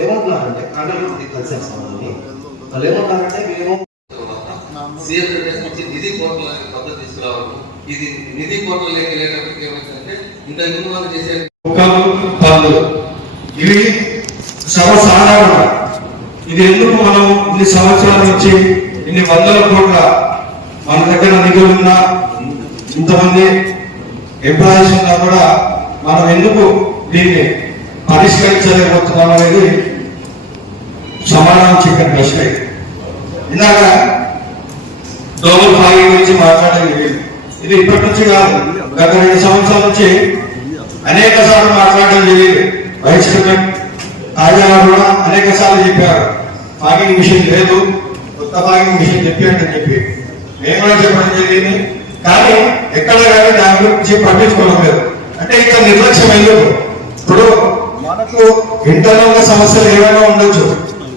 ఏమంటున్నారంటే conductor concept సంబంధించి వాళ్ళు ఏమంటున్నారంటే మేము సీఎం నుంచి నిధి పోర్టల్ అనే పద్ధతి తీసుకురావడం. ఇది నిధి పోర్టల్ లేక లేనప్పటికీ ఏమైందంటే ఇంత ముందు మనం చేసే పళ్ళు ఇవి సర్వసాధారణ. ఇది ఎందుకు మనం ఇన్ని సంవత్సరాల నుంచి ఇన్ని వందల కోట్ల మన దగ్గర నిధులున్నా ఇంతమంది ఎంప్లాయీస్ ఉన్నా కూడా మనం ఎందుకు దీన్ని పరిష్కరించలేకపోతున్నాం అనేది సమాధానం చెప్పిన ప్రశ్న ఇలాగ ఇందాక డోబల్ ఫాగి గురించి మాట్లాడేది ఇది ఇప్పటి నుంచి కాదు. గత రెండు సంవత్సరాల నుంచి అనేక సార్లు మాట్లాడడం జరిగింది వైస్ ప్రెసిడెంట్ తాజా కూడా అనేక సార్లు చెప్పారు. ఫాగింగ్ మిషన్ లేదు. కొత్త ఫాగింగ్ మిషన్ చెప్పాడు అని చెప్పి. మేము కూడా చెప్పడం జరిగింది. కానీ ఎక్కడ కానీ దాని గురించి పట్టించుకోవడం లేదు అంటే ఇంకా నిర్లక్ష్యం ఎందుకు? ఇప్పుడు మనకు ఇంటర్నల్గా సమస్యలు ఏమైనా ఉండొచ్చు.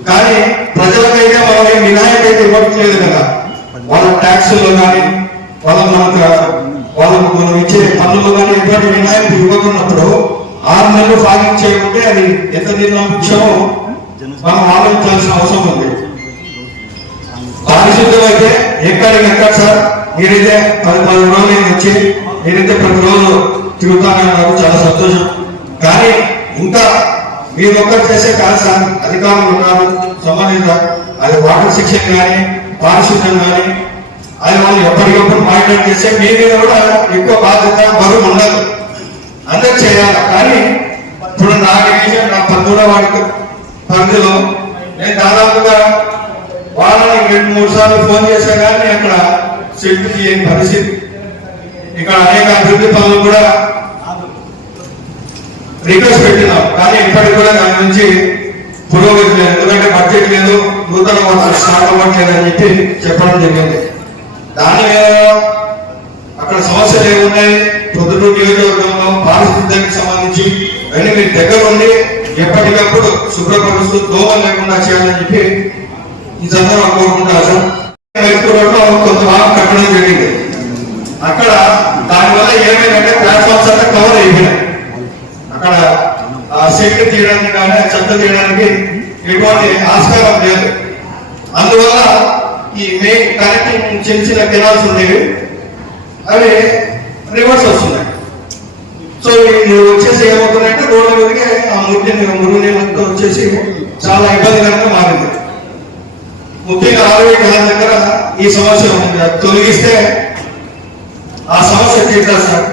కానీ ప్రజలకైతే వాళ్ళకి ఏం వినాయక అయితే ఇవ్వట్లేదు కదా. వాళ్ళ ట్యాక్సుల్లో కానీ వాళ్ళ మనకు వాళ్ళకు మనం ఇచ్చే పన్నులు కానీ ఎటువంటి వినాయకులు ఇవ్వకున్నప్పుడు ఆరు నెలలు ఫాగింగ్ చేయకుంటే అది ఎంత నిర్లక్ష్యమో మనం ఆలోచించాల్సిన అవసరం ఉంది. పారిశుద్ధ్యం అయితే ఎక్కడికెక్కడ సార్? మీరైతే పది పది రోజులు వచ్చి మీరైతే ప్రతిరోజు తిరుగుతానని నాకు చాలా సంతోషం. కానీ ఇంకా మీరు ఒక్కరు చేసే కాదు సార్ అధికారులు ఉన్నారు సంబంధిత అది వాటర్ శిక్షణ కానీ పారిశుద్ధ్యం కానీ అది వాళ్ళు ఎప్పటికప్పుడు మానిటర్ చేస్తే మీ మీద కూడా ఎక్కువ బాధ్యత బరువు ఉండదు. అందరు చేయాలి? కానీ ఇప్పుడు నా డివిజన్ నా పదమూడవ వాడికి పరిధిలో నేను దాదాపుగా వాళ్ళని రెండు మూడు సార్లు ఫోన్ చేశా కానీ అక్కడ సెట్ చేయని పరిస్థితి. ఇక్కడ అనేక అభివృద్ధి పనులు కూడా రిక్వెస్ట్ పెట్టినాం. కానీ ఇప్పటికి కూడా దాని నుంచి పురోగతి లేదు. ఎందుకంటే బడ్జెట్ లేదు నూతన వనరులు స్టార్ట్ అవ్వట్లేదు అని చెప్పి చెప్పడం జరిగింది. దాని మీద అక్కడ సమస్యలు ఏమున్నాయి పొద్దుటూరు నియోజకవర్గంలో పారిశుద్ధ్యానికి సంబంధించి అన్ని మీ దగ్గర ఉండి ఎప్పటికప్పుడు శుభ్రపరుస్తూ దోమ లేకుండా చేయాలని చెప్పి ఈ సందర్భంగా కోరుకుంటారు సార్. కొంత భాగం కట్టడం జరిగింది. అక్కడ దానివల్ల ఏమైందంటే ప్లాట్ఫామ్స్ అంతా కవర్ అయిపోయినాయి. అక్కడ ఆ సెట్ తీయడానికి కానీ చెత్త తీయడానికి ఎటువంటి ఆస్కారం లేదు. అందువల్ల ఈ మెయిన్ కనెక్టింగ్ చిన్న చిన్న కెనాల్స్ ఉండేవి. అవి రివర్స్ వస్తున్నాయి. సో ఇది వచ్చేసి ఏమవుతున్నాయంటే రోడ్ల మీదకి ఆ మురికి మురుగు నీళ్ళతో వచ్చేసి చాలా ఇబ్బందికరంగా మారింది. ముఖ్యంగా ఆరోగ్య కేంద్రం దగ్గర ఈ సమస్య ఉంది. అది తొలగిస్తే ఆ సమస్య తీరుతారు సార్.